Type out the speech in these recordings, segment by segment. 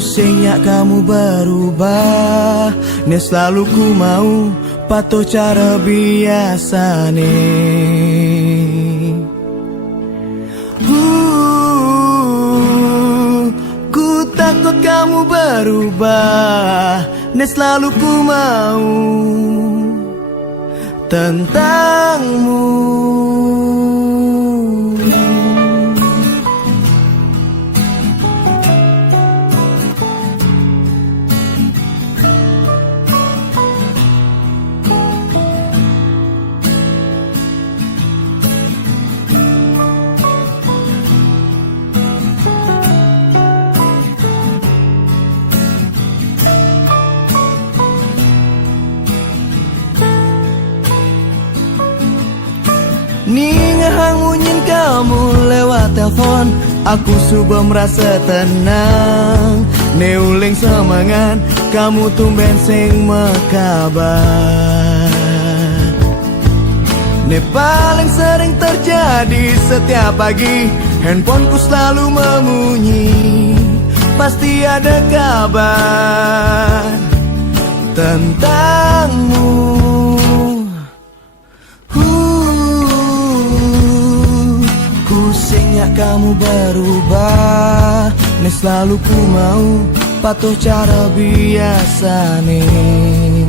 Kusingnya kamu berubah, ne selalu ku mau patuh cara biasa nih. Ku takut kamu berubah, ne selalu ku mau tentangmu. Ningahang munyin kamu lewat telepon, aku sudah merasa tenang. Neuling semangat, kamu tumben sing mekabar. Ne paling sering terjadi setiap pagi, handphoneku selalu membunyi, pasti ada kabar tentangmu. Kusingnya kamu berubah, ne selalu ku mau patuh cara biasa nih.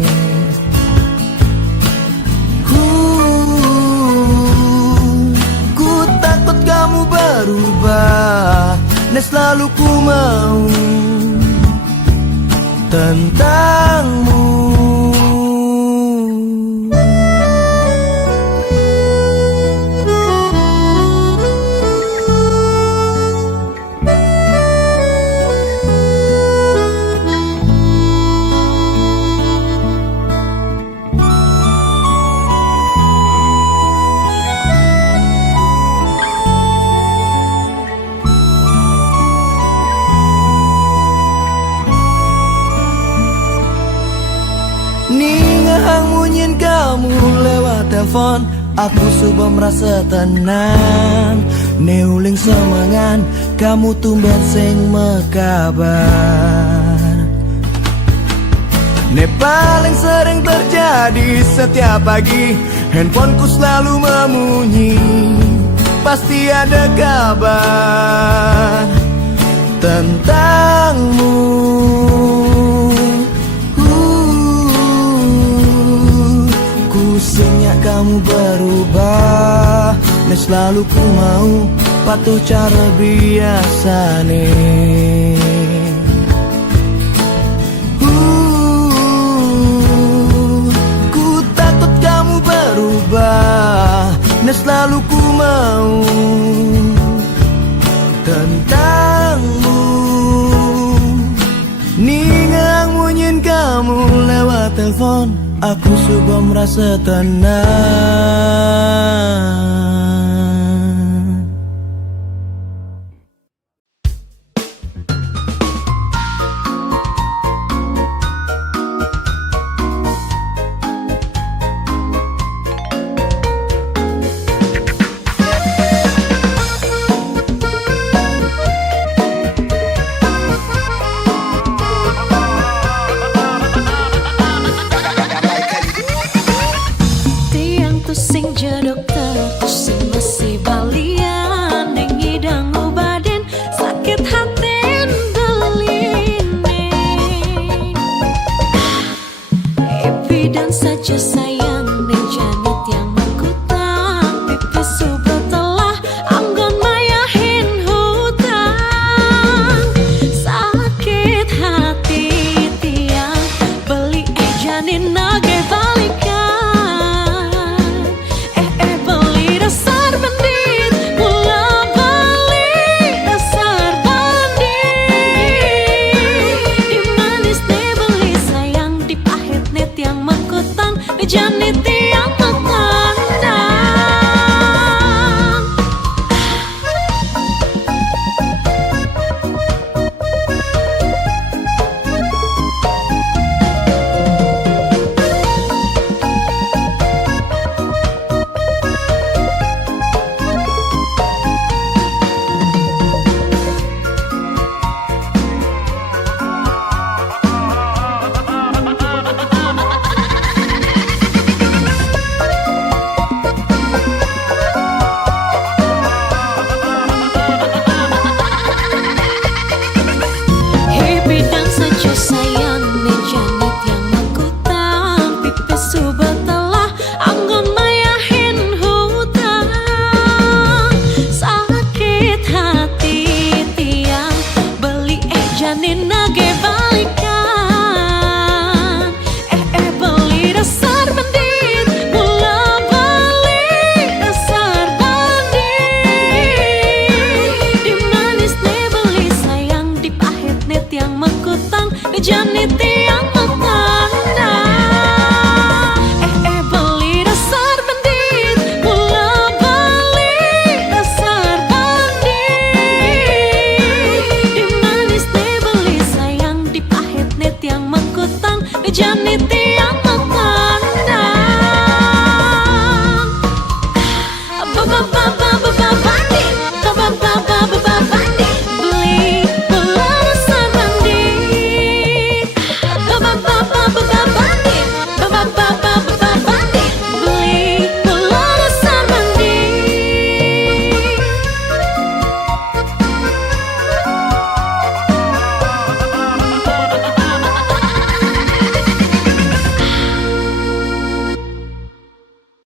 Ku takut kamu berubah, ne selalu ku mau tentangmu. Ningahang munyin kamu lewat telepon, aku sudah merasa tenang. Neuling semangat, kamu tumben sing mekabar. Ne paling sering terjadi setiap pagi, handphoneku selalu membunyi, pasti ada kabar tentangmu. Kusingnya kamu berubah, ne selalu ku mau patuh cara biasa nih. Ku takut kamu berubah, ne selalu ku mau tentangmu. Ningang munyin kamu lewat telepon, aku sudah merasa tenang.